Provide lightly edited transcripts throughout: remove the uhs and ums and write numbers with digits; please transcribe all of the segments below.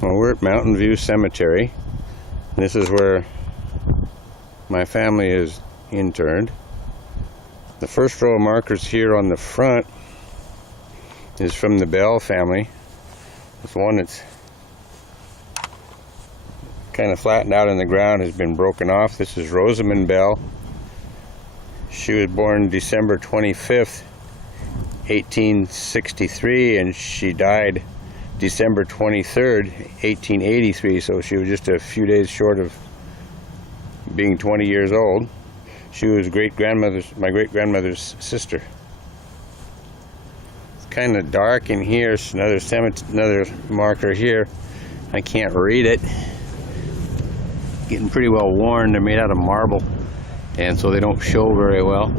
Well, we're at Mountain View Cemetery. This is where my family is interned. The first row of markers here on the front is from the Bell family. This one that's kind of flattened out in the ground has been broken off. This is Rosamond Bell. She was born December 25th, 1863, and she died December 23rd, 1883, so she was just a few days short of being 20 years old. She was my great-grandmother's sister. It's kind of dark in here. It's another marker here. I can't read it. Getting pretty well worn. They're made out of marble, and so they don't show very well.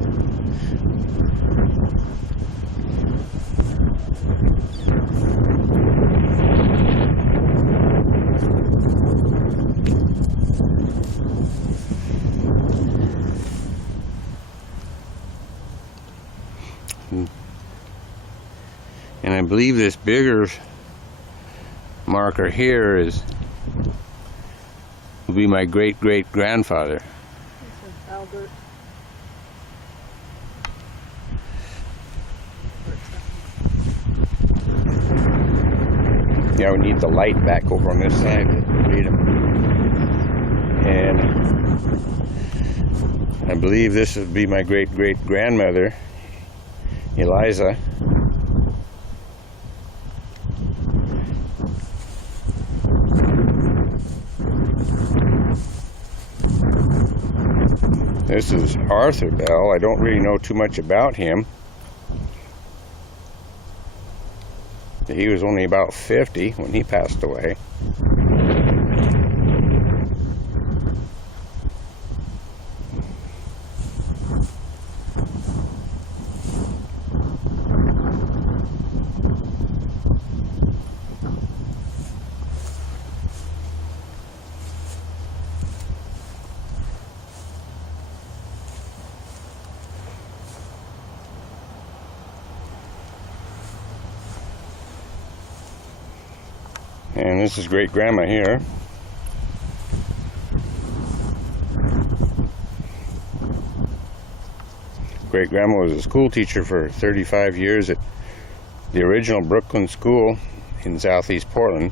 And I believe this bigger marker here will be my great-great-grandfather. This is Albert. Yeah, we need the light back over on this side to read them. And I believe this would be my great-great-grandmother, Eliza. This is Arthur Bell. I don't really know too much about him. He was only about 50 when he passed away. And this is great-grandma here. Great-grandma was a school teacher for 35 years at the original Brooklyn School in southeast Portland.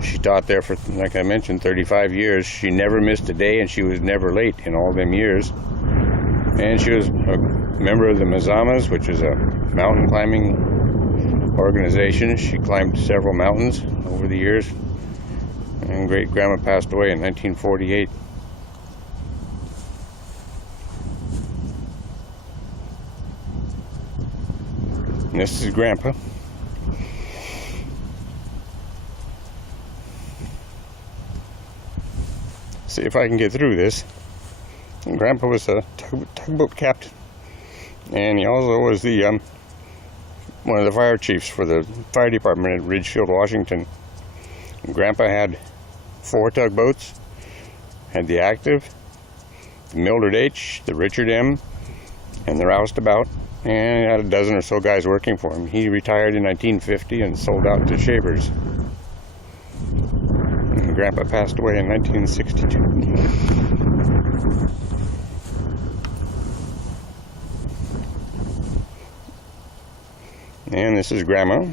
She taught there for, like I mentioned, 35 years. She never missed a day, and she was never late in all them years. And she was a member of the Mazamas, which is a mountain climbing organization. She climbed several mountains over the years, and great-grandma passed away in 1948. And this is Grandpa. See if I can get through this. And Grandpa was a tugboat captain, and he also was the one of the fire chiefs for the fire department at Ridgefield, Washington. And Grandpa had 4 tugboats, had the Active, the Mildred H, the Richard M, and the Roustabout, and had a dozen or so guys working for him. He retired in 1950 and sold out to Shavers. And Grandpa passed away in 1962. And this is Grandma.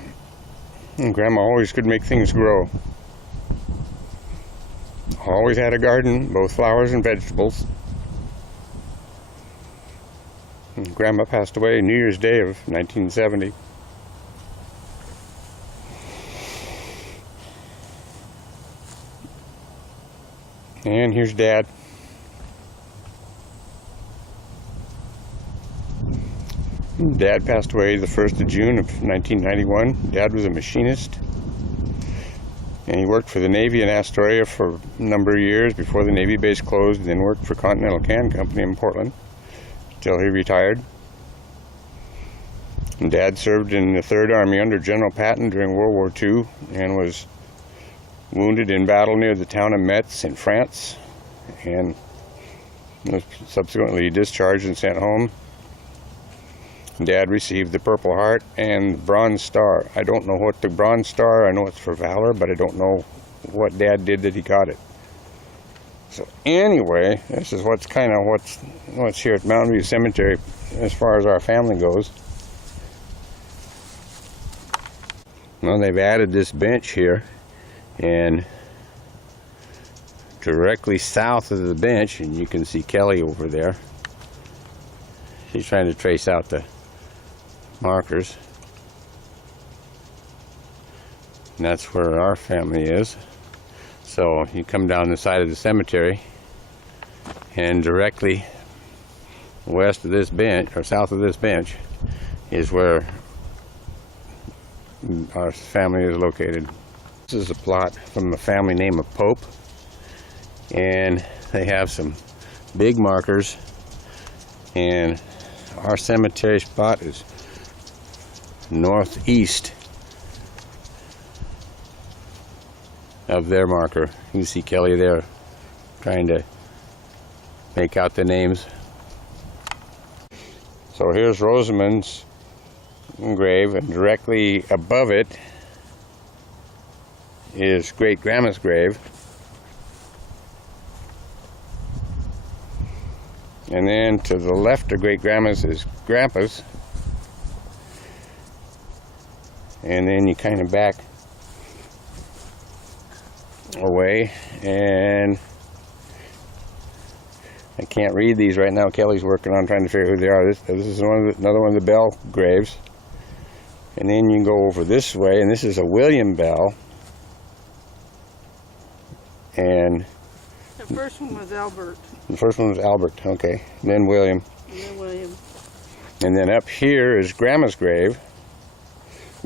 And Grandma always could make things grow. Always had a garden, both flowers and vegetables. And Grandma passed away New Year's Day of 1970. And here's Dad. Dad passed away the 1st of June of 1991. Dad was a machinist, and he worked for the Navy in Astoria for a number of years before the Navy base closed, and then worked for Continental Can Company in Portland until he retired. And Dad served in the 3rd Army under General Patton during World War II and was wounded in battle near the town of Metz in France, and was subsequently discharged and sent home. Dad received the Purple Heart and the Bronze Star. I don't know what the Bronze Star, I know it's for valor, but I don't know what Dad did that he got it. So anyway, this is what's here at Mountain View Cemetery as far as our family goes. Well, they've added this bench here, and directly south of the bench, and you can see Kelly over there. She's trying to trace out the markers. And that's where our family is. So you come down the side of the cemetery, and directly west of this bench, or south of this bench, is where our family is located. This is a plot from a family name of Pope, and they have some big markers, and our cemetery spot is northeast of their marker. You can see Kelly there trying to make out the names. So here's Rosamond's grave, and directly above it is Great Grandma's grave. And then to the left of Great Grandma's is Grandpa's. And then you kind of back away, and I can't read these right now. Kelly's working on trying to figure out who they are. This is another one of the Bell graves. And then you go over this way, and this is a William Bell. And The first one was Albert. the first one was Albert, okay. And then William. And then William. And then up here is Grandma's grave.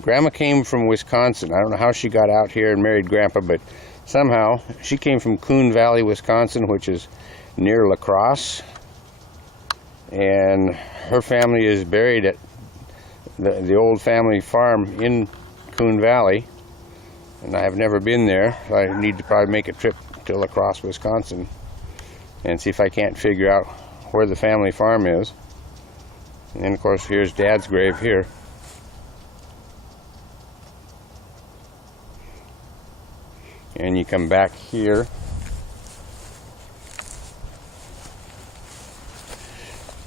Grandma came from Wisconsin. I don't know how she got out here and married Grandpa, but somehow she came from Coon Valley, Wisconsin, which is near La Crosse. And her family is buried at the old family farm in Coon Valley. And I have never been there. So I need to probably make a trip to La Crosse, Wisconsin, and see if I can't figure out where the family farm is. And then, of course, here's Dad's grave here. And you come back here,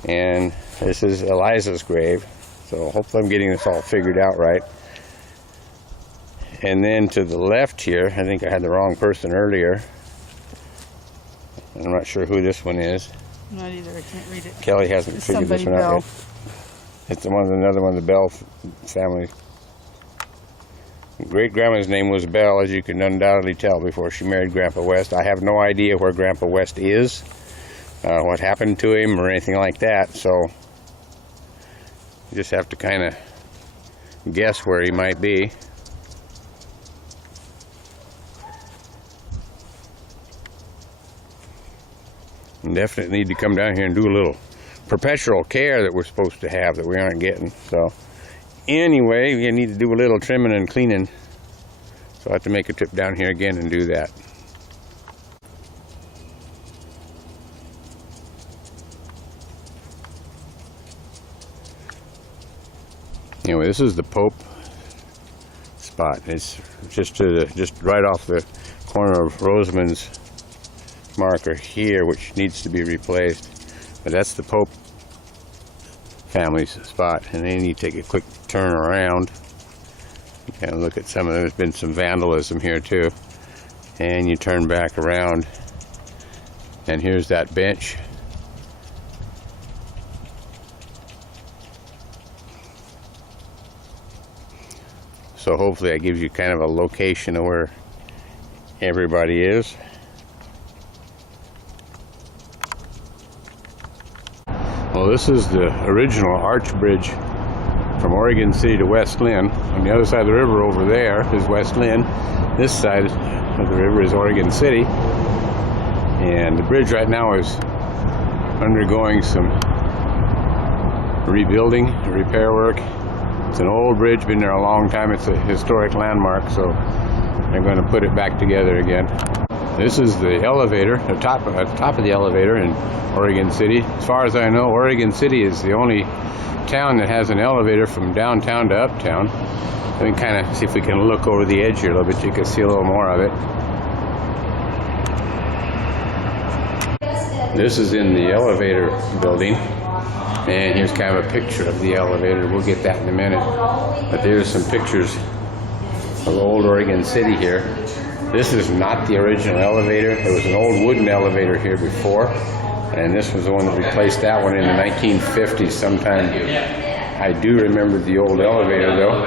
and this is Eliza's grave. So hopefully I'm getting this all figured out right. And then to the left here, I think I had the wrong person earlier. I'm not sure who this one is. Not either. I can't read it. Kelly hasn't It's figured this somebody one out Bell. yet. It's another one of the Bell family. Great Grandma's name was Bell, as you can undoubtedly tell, before she married Grandpa West. I have no idea where Grandpa West is, what happened to him, or anything like that. So you just have to kind of guess where he might be. And definitely need to come down here and do a little perpetual care that we're supposed to have that we aren't getting. So anyway, we need to do a little trimming and cleaning. So I have to make a trip down here again and do that. Anyway, this is the Pope spot. It's just right off the corner of Rosamond's marker here, which needs to be replaced. But that's the Pope family's spot, and then you take a quick turn around. You kind of look at some of them. There's been some vandalism here too, and you turn back around, and here's that bench. So hopefully that gives you kind of a location of where everybody is. Well, this is the original arch bridge from Oregon City to West Lynn. On the other side of the river over there is West Lynn. This side of the river is Oregon City. And the bridge right now is undergoing some rebuilding, repair work. It's an old bridge, been there a long time. It's a historic landmark, so they're going to put it back together again. This is the elevator, the top of the elevator in Oregon City. As far as I know, Oregon City is the only town that has an elevator from downtown to uptown. Let me kind of see if we can look over the edge here a little bit. You can see a little more of it. This is in the elevator building, and here's kind of a picture of the elevator. We'll get that in a minute. But there's some pictures of old Oregon City here. This is not the original elevator. There was an old wooden elevator here before, and this was the one that replaced that one in the 1950s sometime. I do remember the old elevator though.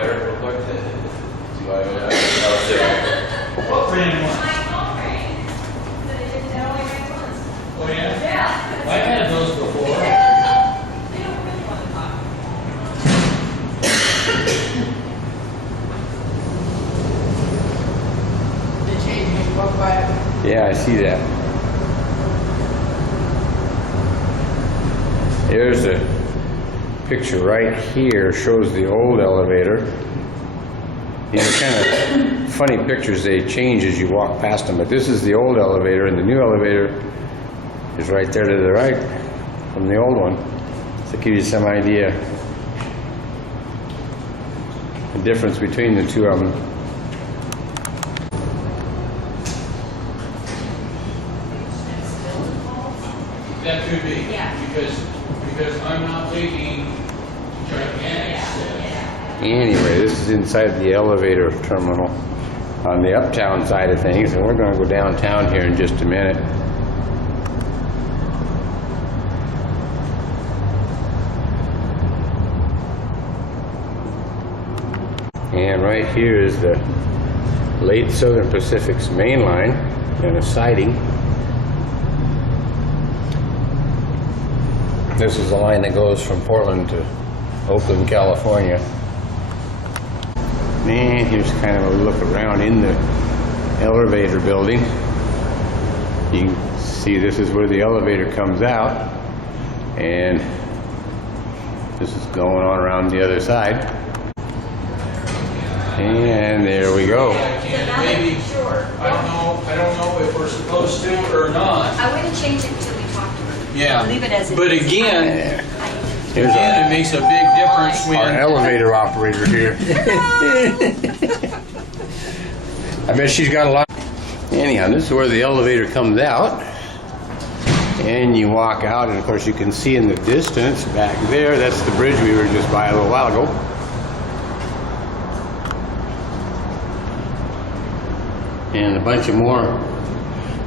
Oh yeah? I've had those before. Yeah, I see that. There's a picture right here, shows the old elevator. These are kind of funny pictures. They change as you walk past them, but this is the old elevator, and the new elevator is right there to the right from the old one. To give you some idea the difference between the two of them. That could be, because I'm not thinking gigantic. Anyway, this is inside the elevator terminal on the uptown side of things, and we're going to go downtown here in just a minute. And right here is the late Southern Pacific's main line and a siding. This is the line that goes from Portland to Oakland, California. And here's kind of a look around in the elevator building. You can see this is where the elevator comes out, and this is going on around the other side. And there we go. Maybe, I don't know if we're supposed to or not. I wouldn't change it until we talk to her. Yeah. Leave it as it But is. again, Here's it makes a big difference our when. elevator operator here. I bet she's got a lot. Anyhow, this is where the elevator comes out. And you walk out, and of course you can see in the distance back there, that's the bridge we were just by a little while ago. And a bunch of more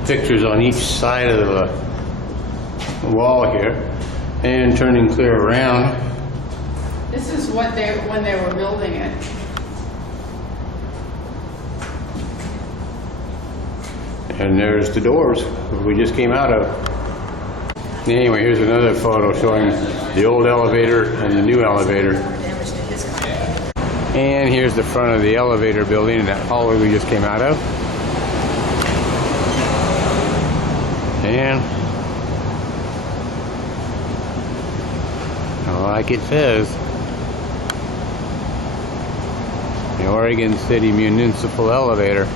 pictures on each side of the wall here. And turning clear around. This is what when they were building it. And there's the doors we just came out of. Anyway, here's another photo showing the old elevator and the new elevator. And here's the front of the elevator building in that hallway we just came out of. And like it says, the Oregon City Municipal Elevator.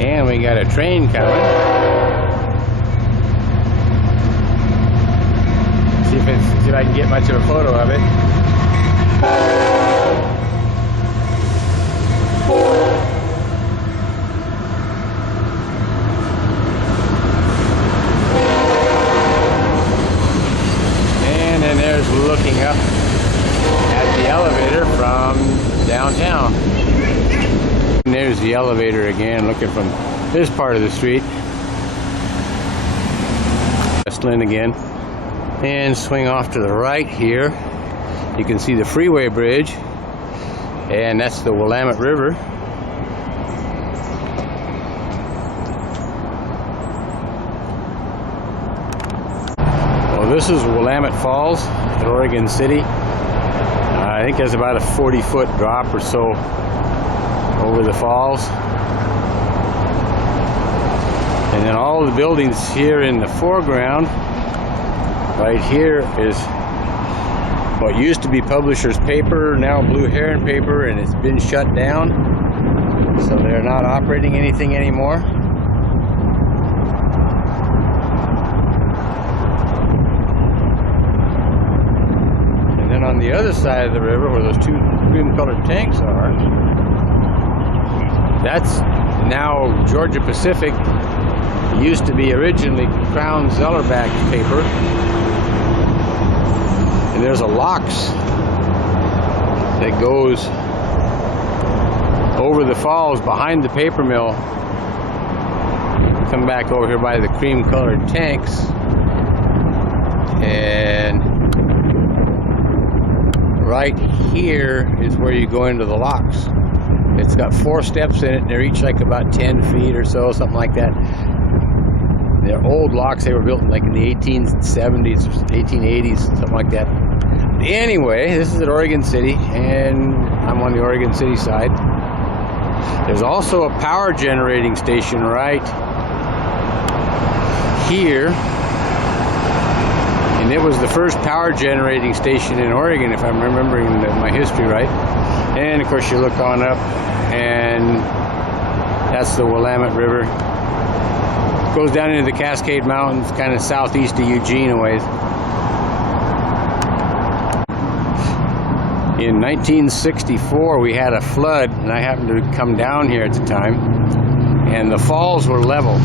And we got a train coming. See if I can get much of a photo of it. And then there's looking up at the elevator from downtown. And there's the elevator again, looking from this part of the street. West Lynn again. And swing off to the right here. You can see the freeway bridge. And that's the Willamette River. Well, this is Willamette Falls at Oregon City. I think there's about a 40-foot drop or so over the falls. And then all the buildings here in the foreground, right here is what used to be Publishers Paper, now Blue Heron Paper, and it's been shut down. So they're not operating anything anymore. And then on the other side of the river, where those two cream-colored tanks are, that's now Georgia Pacific. It used to be originally Crown Zellerback paper. And there's a locks that goes over the falls behind the paper mill. Come back over here by the cream-colored tanks, and right here is where you go into the locks. It's got 4 steps in it, and they're each like about 10 feet or so, something like that. They're old locks. They were built like in the 1870s, 1880s, something like that. Anyway, this is at Oregon City, and I'm on the Oregon City side. There's also a power generating station right here, and it was the first power generating station in Oregon, if I'm remembering my history right. And of course you look on up, and that's the Willamette River. It goes down into the Cascade Mountains, kind of southeast of Eugene a ways. In 1964, we had a flood, and I happened to come down here at the time, and the falls were level.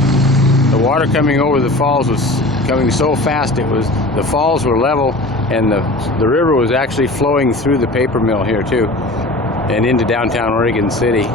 The water coming over the falls was coming so fast, the falls were level, and the river was actually flowing through the paper mill here too, and into downtown Oregon City.